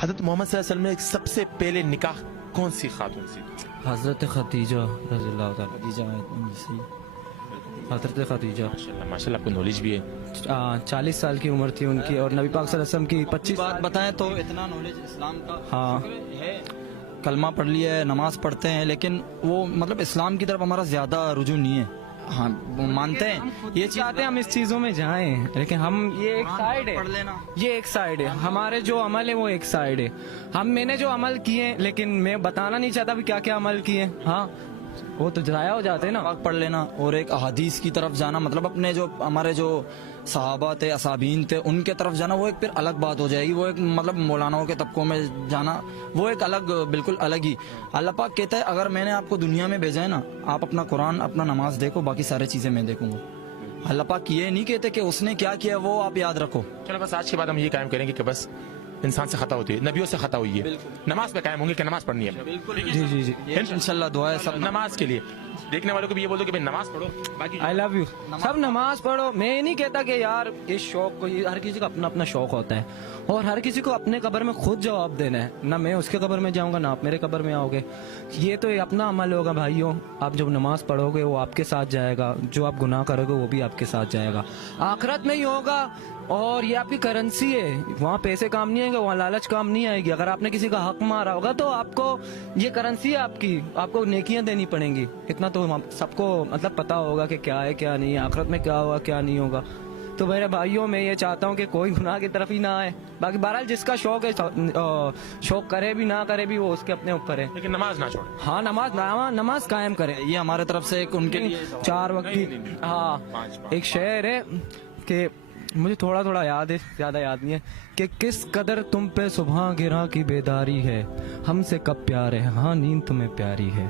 حضرت محمد صلی اللہ علیہ وسلم نے سب سے پہلے نکاح کون سی خاتون سے؟ حضرت خدیجہ رضی اللہ تعالیٰ حضرت خدیجہ ماشاءاللہ آپ کو نالج بھی ہے. 40 سال کی عمر تھی ان کی، اور نبی پاک صلی اللہ علیہ وسلم کی 25 بات بتائیں تو اتنا نالج اسلام کا ہاں ہے. کلمہ پڑھ لیا ہے، نماز پڑھتے ہیں، لیکن وہ مطلب اسلام کی طرف ہمارا زیادہ رجوع نہیں ہے. ہاں وہ مانتے ہیں یہ چاہتے ہیں ہم اس چیزوں میں جائیں، لیکن ہم یہ ایک سائیڈ ہے، پڑھ لینا. یہ ایک سائیڈ ہے، ہمارے جو عمل ہے وہ ایک سائیڈ ہے. میں نے جو عمل کیے، لیکن میں بتانا نہیں چاہتا بھی کیا کیا عمل کیے. ہاں وہ تو ضائع ہو جاتے ہیں نا. پاک پڑھ لینا اور ایک احادیث کی طرف جانا، مطلب اپنے جو ہمارے جو صحابہ تھے، اصحابین تھے، ان کے طرف جانا، وہ ایک پھر الگ بات ہو جائے گی. وہ ایک مطلب مولاناؤں کے طبقوں میں جانا، وہ ایک الگ بالکل الگ ہی. اللہ پاک کہتا ہے اگر میں نے آپ کو دنیا میں بھیجا ہے نا، آپ اپنا قرآن اپنا نماز دیکھو، باقی ساری چیزیں میں دیکھوں گا. اللہ پاک یہ نہیں کہتے کہ اس نے کیا کیا وہ آپ یاد رکھو. چلو بس آج کے بعد ہم یہ قائم کریں گے کہ بس انسان سے خطا ہوتی ہے، نبیوں سے خطا ہوئی ہے. نماز پہ قائم ہوں گے کہ نماز پڑھنی ہے. جی جی جی انشاءاللہ دعا ہے سب نماز کے لیے دیکھنے والوں کو بھی یہ بول دو کہ بھائی نماز پڑھو. باقی آئی لو یو. سب نماز پڑھو. میں یہ نہیں کہتا کہ یار اس شوق کو، ہر کسی کا اپنا اپنا شوق ہوتا ہے، اور ہر کسی کو اپنے قبر میں خود جواب دینا ہے. نہ میں اس کے قبر میں جاؤں گا، نہ آپ میرے قبر میں آؤ گے. یہ تو اپنا عمل ہوگا بھائیوں. آپ جب نماز پڑھو گے وہ آپ کے ساتھ جائے گا، جو آپ گناہ کرو گے وہ بھی آپ کے ساتھ جائے گا. آخرت میں ہی ہوگا، اور یہ آپ کی کرنسی ہے. وہاں پیسے کام نہیں آئیں گے، وہاں لالچ کام نہیں آئے گی. اگر آپ نے کسی کا حق مارا ہوگا تو آپ کو یہ کرنسی ہے آپ کی، آپ کو نیکیاں دینی پڑیں گی. اتنا تو سب کو مطلب پتا ہوگا کہ کیا ہے کیا نہیں ہے، آخرت میں کیا ہوگا کیا نہیں ہوگا. تو میرے بھائیوں میں یہ چاہتا ہوں کہ کوئی گناہ کی طرف ہی نہ آئے. باقی بہرحال جس کا شوق ہے، شوق کرے بھی نہ کرے بھی، وہ اس کے اپنے اوپر ہے. لیکن نماز نہ چھوڑیں. ہاں نماز قائم کرے. یہ ہمارے طرف سے ایک ان کے لیے 4 وقت کی. ہاں ایک شعر ہے کہ مجھے تھوڑا تھوڑا یاد ہے، زیادہ یاد نہیں ہے، کہ کس قدر تم پہ صبح گراں کی بیداری ہے، ہم سے کب پیار ہے، ہاں نیند تمہیں پیاری ہے.